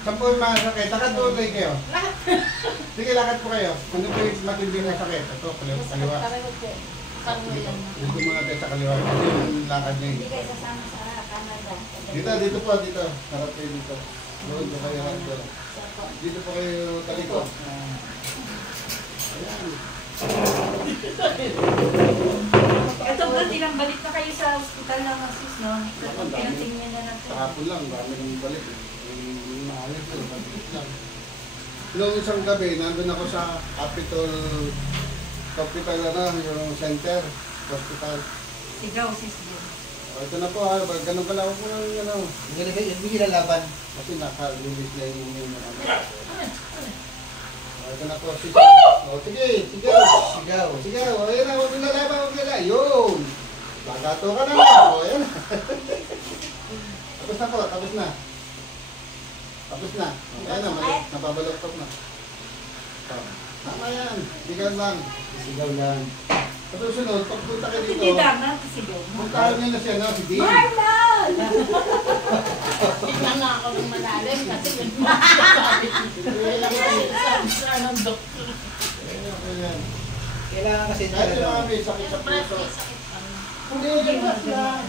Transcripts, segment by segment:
Saan po yung masakit? Nakatuloy kayo. Lahat. Sige, lakad po kayo. Ano po yung matindi na sakit? Ito, kaliwa. Pareho po. Pareho yan. Dito muna tayo sa kaliwa. Ito yung lakad niya. Hindi kayo sasama sa Canada. Dito po, dito. Harap kayo dito. Doon po kayo harap doon. Dito po kayo talikod. Ayan. Ito ba, ilang balik na kayo sa hospital ng Asis, no? Pinatingnan na natin. Kahapon lang, dami ng balik. Maayos yun, mabilis lang. Noong isang gabi, nandun ako sa Hospital, yung center, hospital. Sigaw, sis Jim. Ito na po ha, ganun pala ako ng Hindi nilalaban. kasi naka-release na yung ito na po, sige. Sige, sigaw. Sigaw. Sigaw, ayun na, huwag nilalaban, huwag nilalaban. Yun! Pagato ka na na. O, ayan. Tapos na po, tapos na. Tapos na. Ayan na, nababaloktok na. Tama yan, sigaw lang. Sigaw lang. Tapos sunod, pagpunta kayo dito, Hindi dama, sigaw mo. puntahan nyo na siya, no? Si Dean. Marlon! Tignan na ako ng malalim kasi yun masasabi. Sabi sa ng doktor. Ayan. Kailangan kasi Kahit yung mga talaga. may sakit sa Siyempre, puso. may sakit pa rin. Hindi, relax lang.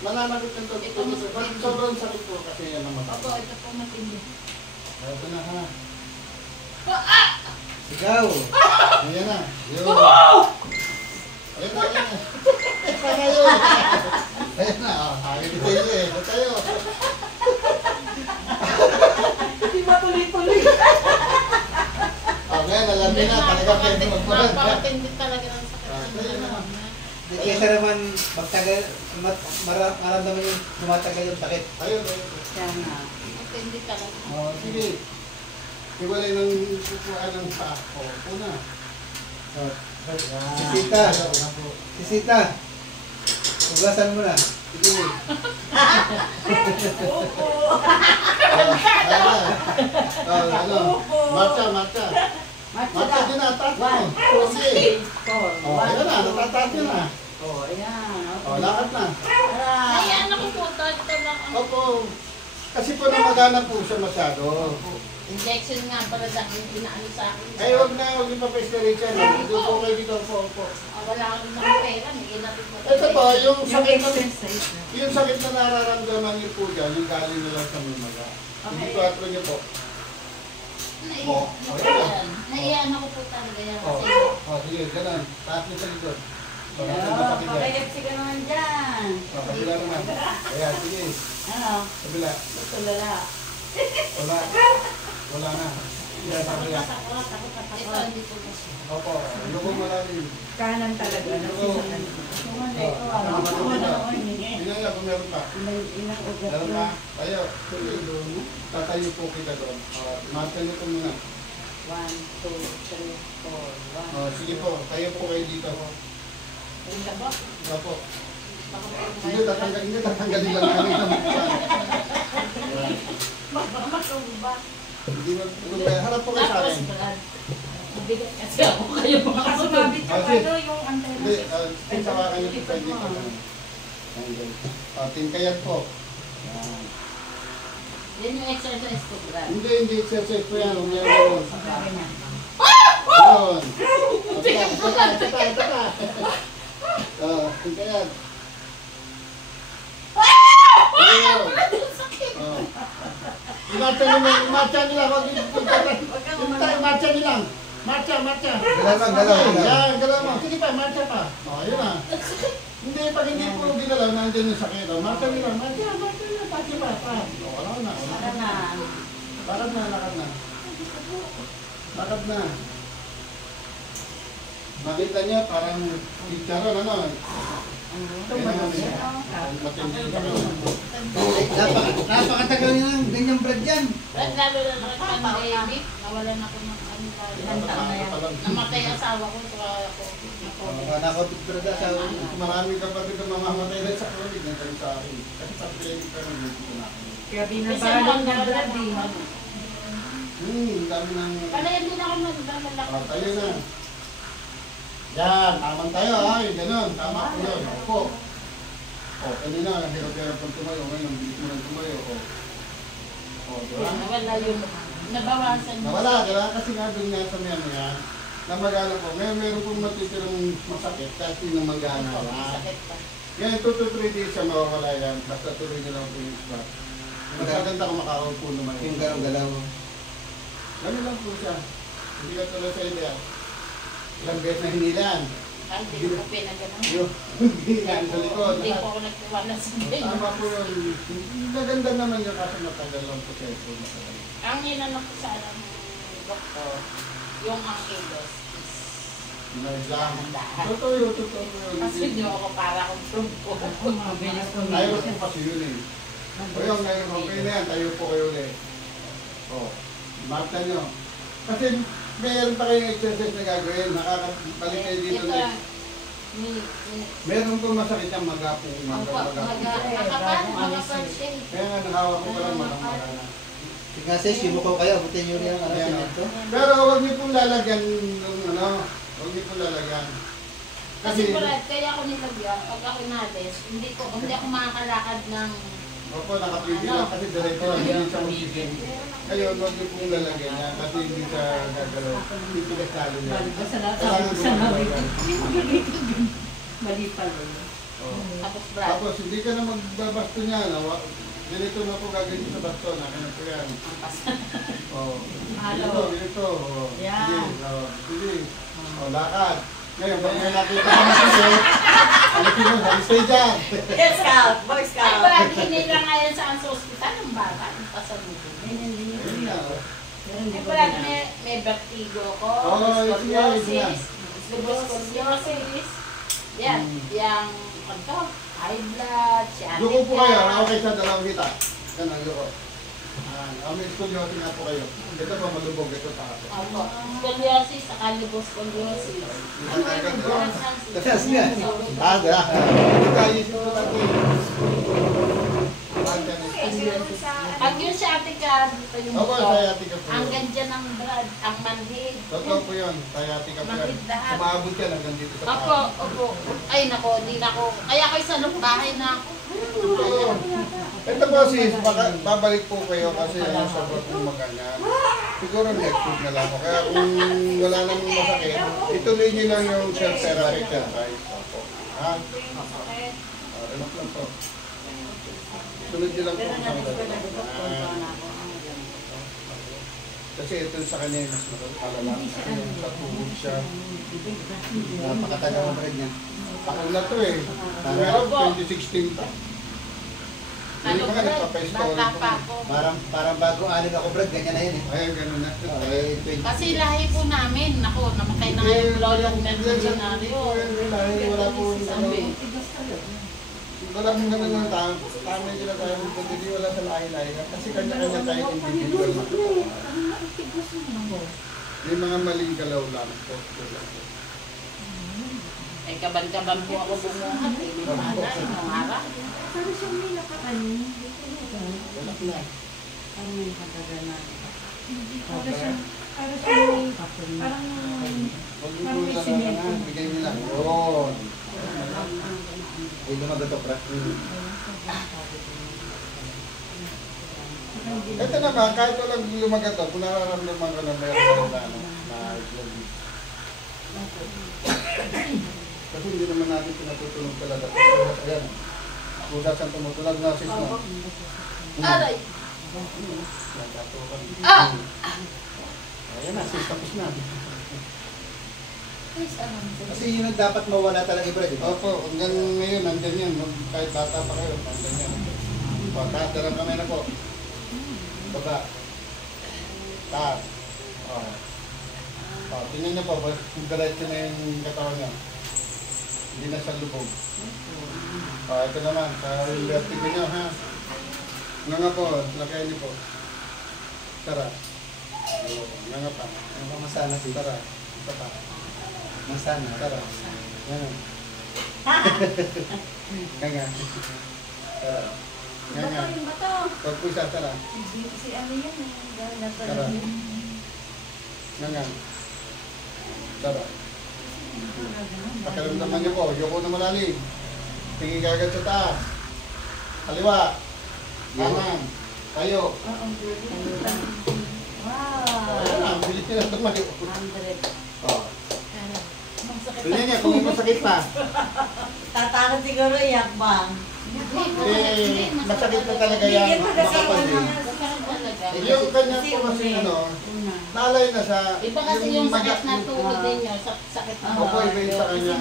Mananakit ng Ito mas tuto. matindi. Sobrang sakit po kasi yan ang Opo, matapos. ito po matindi. Ito na ha. Sigaw. Ayan na. Yun. Ayan na, ayan na. Ayan na yun. Ayan na. Sabi ko tayo eh. Ito tayo. Hindi matuloy-tuloy. Okay, nalabi na. Talaga pwede magpalag. Napakatindi talaga ng sakit. Ayun na. Kaysa naman magtagal, maramdaman yung tumatagal yung sakit. Ayun, ayun. Kaya nga. Matindi talaga. Sige. Iwalay ng kukuhaan ng paa. Una. Sisita. Sisita. Hugasan mo na. Sige. Ano? Marcha, marcha. Marcha din na. Taas mo. Sige. Ayan na. Natataas nyo na. Ayan. Lakad na. Ay, ano ko po, ito lang ang Opo. Kasi po namagana po siya masyado. injection nga para dahil inaano sa akin. Ay, huwag niyo pa pa-steric yan. Dito po kayo dito. Opo. Wala ko rin ng pera, may inapit mo. Ito po, yung Yung sakit na exercise na. yung sakit na nararamdaman niyo po dyan, yung galing na lang sa may maga. Hindi ko atro niyo po. Naiyan ako po talaga yan. Oh, Kasi sige, ganun. Taas niyo sa likod. Masakit yan. Pakayapsi ka naman dyan. Kabila naman. Kaya, sige. Ano? Kabila. Tulala. Wala. Wala na. Kaya sa kabila. ito, hindi po kasi. Opo, lugo malalim. Kanan talaga. Pinaya kung meron pa. Ilang ugat Meron na. pa. Tayo. Tatayo po kita doon. Mata niyo po muna. 1, 2, 3, 4, 1. Sige po, tayo po kayo dito. Punta ba? Ika po. Baka po Hindi, tatanggalin lang namin sa mukha. Matumba. Hindi mo, harap po kayo sa Tapos, akin. Brad, mabigat kasi ako kayo mga Baka sumabit yung Okay. ano, yung antena. Hindi, tinsawakan niyo po dito. Ayan. Tingkayan po. Yan. Yan yung exercise ko, Brad. Hindi exercise po yan. Huwag yan gawin. Sabi niya. Yun. Taka. Tingkayan. Ayun. Imatcha nila. Imatcha nila. Marcha. Galaw. Yan, galaw mo. Sige pa, marcha pa. Yun na. Hindi, pag hindi po ginalaw, nandiyan yung sakit. Marcha nila. Marcha pa. Wala na. Para na. Lakad na. Makita niyo, parang chicharon, ano? Matindi ka Napakatagal nyo ng ganyang bread yan. Brad, lalo na pandemic, nawalan ako ng Ilang taon na yan? namatay asawa ko, saka ako. Nakapit bread sa Maraming kapatid na mamamatay rin sa COVID na tayo sa akin. Kasi sa pandemic pa rin dito na ako. Kaya Kasi binabalong na nawala brad na eh. ako. Dami ng... Palayan din ako maglalaki. Tayo na. Yan, tamang tayo ha. Yung ganun, tama po yun. Opo. Kanina, hirap-hirap pag tumayo. Ngayon, bilis mo lang tumayo. pala yung nabawasan mo. Nawala, diba? Kasi nga doon nga sa mga yan, na magana po, meron pong matitirang masakit kasi na magana Ito, lang. sakit pa. Yan, 2 to 3 days siya mawawala yan. Basta tuloy nyo lang po yung spot. Magaganda kung makakaupo naman Yung galaw-galaw. Ganun lang po siya. Hindi ka tuloy sa idea. Ilang beses na hinilan. Ay, hindi ko pinagano'n. Yung hinilan sa likod. Hindi po ako nagtiwala sa ganyan. Tama po yun. Magaganda naman yun kasi matagal lang po siya. Ang inanong ko sa alam doktor, yung ankilos is Naglang. dahan. Totoo yun, totoo yun. Kasi nyo ako para akong trumpo. Mabilis po Tayo po kasi yun eh. O yung ngayon, okay na yan, tayo po kayo ulit. O, marta nyo. Kasi mayroon pa kayong exercise na gagawin, nakakabalik kayo dito Ito, next. Meron po masakit yung magapo, Kaya nga nahawak ko pa lang malang na. Sige nga sis, yung mukha kayo, butin nyo rin ang Ayan, semento. Pero huwag niyo pong lalagyan ng ano, huwag niyo pong lalagyan. Kasi Brad, kaya ako nilagyan, pag ako inalis, hindi ako makakalakad ng Opo, nakapili lang kasi diretso lang, hindi siya magiging. Ngayon, huwag niyo pong lalagyan yan kasi hindi siya gagalaw. Hindi pinagkalo niya. Basta na Kailangan sa gumagalaw mali. yan. Mali pala. Oo. tapos Brad. Tapos, hindi ka na magbabasto niya. Ganito na po gagawin sa baston. Akin po yan. Oh. Halo. Ganito. Oh. Yan. Sige. Oh. Sige. Oh, lakad. Ngayon, pag may nakita ka na siya, alikin mo, halistay dyan. Scout, Boy Ay, Scout. Brad, hinila nga yan sa hospital ng bata, ang pasalubong. Ayun na, oh. Ay, Brad, may vertigo ko, Oo, scoliosis, scoliosis, yan, yung, ano, high blood, Yuko po kayo. Okay sa dalawang kita. Ganun, yuko. May scoliosis nga po kayo. Ito po, malubog. Ito taas. Opo, scoliosis, saka lubos scoliosis. Tapos nga. Aga. Ito tayo isip ko natin. Pag yung sciatica, dito yung Opo, buto, sciatica po ang yun. gandyan ng Brad, ang manhid. Totoo po yun. Sciatica po yan. Manhid lahat. Sumabot yan hanggang dito sa Opo, taas. opo. Ay, nako, hindi na ako. Kaya kayo sa bahay na ako. Oo. Ito po sis, babalik po kayo kasi sobrang po maganyan. Siguro next week na lang ako. Kaya kung wala namang masakit, ituloy niyo lang yung self-therapy exercise. Opo. Ha? Relax lang po. Sunod niyo lang po ang kasi ito sa kanya yung mas malala. Sa tuhod siya. Napakatagal ang bread niya. Takal na to eh. Pero 2016 pa. Hindi Ano pa nga Brad, nagpapa-install bata po. pa ako. Parang bago anig ako bread, ganyan na yun eh. Ayun, ganun na. Okay, 20. Kasi lahi po namin, nako, namatay na nga yung lolong mercenaryo. Wala po Sabi, wala pong ganun ng tao. Tama yung sila tayo. Hindi wala sa lahi-lahi. Kasi kanya-kanya tayo individual. May mga maling galaw lang po. ay kaban-kaban po ako bumuhat. Eh, may mga nung araw. Para siyang may nakakanin. Wala na. Parang may nakagana. Para siyang parang Huwag mo po sa na. Bigay nila. Yun. Ay, lumagotok bra. Ito naman, kahit walang lumagat kung nararamdaman ko na meron na kasi hindi naman natin pinatutunog talaga. Ayan. Budas ang tumutulog na sis mo. Aray! Ah! Ayan na, sis tapos na. Please, ano? Kasi yun ang dapat mawala talaga bread. Opo, hanggang ngayon, nandyan yan. Kahit bata pa kayo, nandyan yan. O, taas na lang kamay na po. Baba. Taas. O, tingnan niyo po, kung diretso na yung katawan niya. Hindi na sa lubog. O, ito naman, sa vertigo niyo, ha? Nga nga po, lakayan niyo po. Tara. Nga nga pa. Ano pa masana si Tara. Isa pa. Masana. Tara. Nga. Nga nga. Tara. Nga nga. Pag po isa, tara. Si ano yan eh. Tara. Nga nga. Tara. Pakiramdaman niyo po, yoko na malalim. Tingin kagad sa taas. Kaliwa. Kanan. Kayo. Oo. Ayun Wow. lang, bilis nila tumayo. 100. Oh. Masakit Tuloy niya, kung may masakit pa. Tatakot siguro iyak bang. Eh, masakit na talaga yan. Bigyan mo kasi Makapansin. Masakit talaga. Yung kanya po kasi ano, nalay na siya. Iba kasi yung sakit maga- na tuhod ninyo, sakit na Opo, iba yung sa kanya.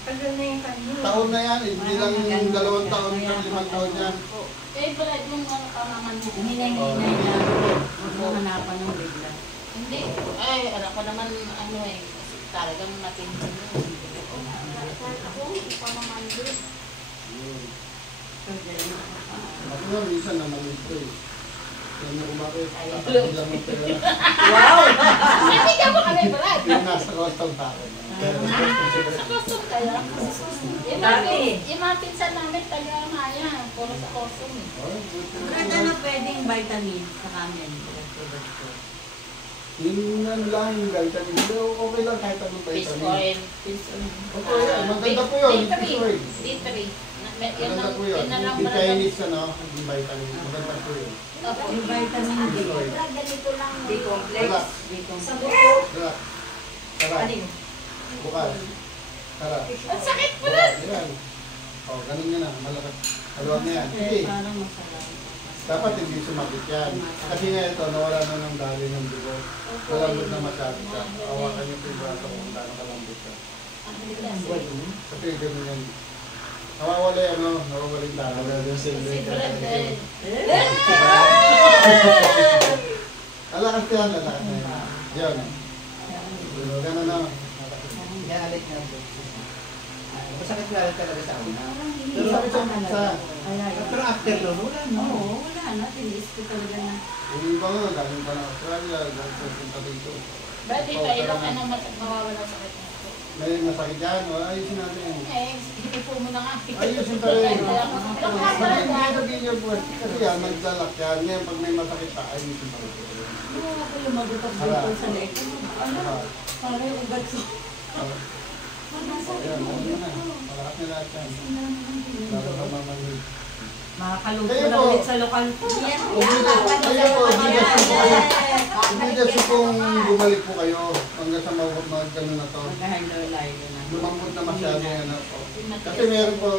Tagal na yung kanya. Taon na yan, hindi lang 2 taon, 5 taon yan. Eh, Brad, yung ano pa naman mo. Hinay-hinay na. Huwag mo hanapan ng bigla. Hindi. Ay, alam ko naman, ano eh, kasi talagang matindi yun. Ako, pa naman din. Ako nga, minsan naman ito eh. Yan mo kumakit, tatapin lang ng pera. Wow! Hindi ka mo kami, Brad. Yung nasa custom sa akin. Sa custom kaya. Yung mga pinsan namin, taga-maya. Puro sa custom eh. Brad, ano pwedeng vitamin sa kamin? Yun lang yung vitamin. Pero okay lang kahit anong Fish vitamin. oil. Fish oil. Opo, yan. Maganda po yun, D3. fish oil. D3. Maganda po yun. Yung Chinese ano, yung vitamin. Maganda po yun. Yung vitamin D. Fish oil. Ganito lang. B-complex. Wala. B-complex. Tara. Tara. Alin? Bukas. Tara. Ang sakit mo na. Yan. O, ganun nga na. Malakas. Haluan na yan. Sige. Parang masarap. Dapat hindi sumakit yan. Kasi nga ito, nawala na ng dali ng dugo. Malambot na masyado siya. Hawakan niyo po yung braso kung gaano kalambot siya. Kasi ganun yan. Nawawala yan, no? Nawawala yung dali. Si Brad eh. Lalakas yan, lalakas na yan. Yan. Ganun na. Inaalit na po. Masakit nga rin talaga sa una. Pero sakit sa Pero after nun, wala na. Oo, wala na. Tinis ko talaga na. yung iba nga, galing pa ng Australia, galing pa punta dito. Brad, di pa ilang ano mawawala sa sakit nito. May masakit yan, o, ayusin natin. Eh, hipo mo na nga. Ayusin pa rin. Ilang ka talaga. Sabihin niyo po, kasi yan, naglalak yan. Ngayon, pag may masakit pa, ayusin pa rin. Oo, ako lumagot dito sa leg. Ano? Parang yung ugat ko. Ayan, ano na. Malakas na lahat yan. Lalo ka mamamig. Makakalugpo Kayo na po. ulit sa lokal. Yan. Kayo po, obligasyon kung bumalik po kayo hanggang sa mag-gano na to. Mag-handle live na. Lumambot na masyado yan na po. Kasi meron po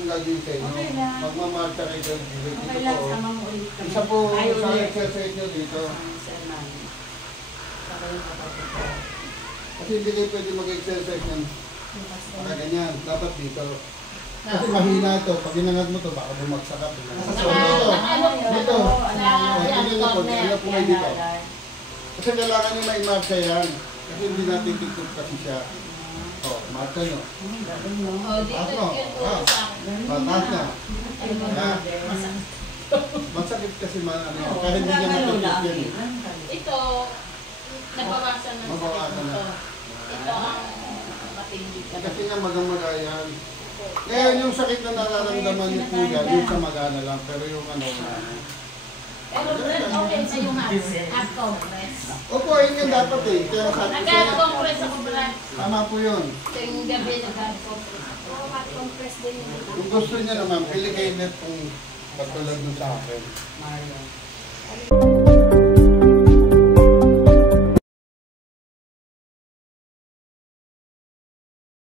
gagawin sa inyo. Okay lang. Magmamarcha kayo dito Okay lang, po. sama mo ulit kami. Isa po Ay, sa ulit. exercise nyo dito. Sir Manny. Saka yung kapatid ko. Kasi hindi kayo pwede mag-exercise yan. Bukas na. Baka ganyan. Dapat dito. Kasi mahina ito. Pag inangat mo ito, baka bumagsak ka. Naka- Dito. naka- Dito. Ayan, Tingnan niyo po. Tingnan po kayo dito. Yan. Kasi kailangan nyo ma-marcha yan. Kasi hindi natin tiktok kasi siya. O, marcha nyo. Galing, no? Oh, dito yung ulo sa akin. Mataas na. Ay, Yan. Masakit kasi ano, kahit hindi niya Nagkakalula matiktok ang yan. ilan. Ito, nabawasan ng sakit Mabawasan na. nito. Ito ang matindi ka. Kasi nga magang-maga yan. Ngayon yung sakit na nararamdaman niyo po yan, yung sa magana lang. Pero yung ano na. Pero Brad, okay sa yung half compress. Opo, yun yung dapat eh. Kaya sabi ko Nag-half sa'yo, compress ako, Brad. tama po yun. Ito yung gabi nag-half compress ako. Half compress din yun. Kung gusto niya naman, pili kayo net kung patulad nun sa akin. Mario.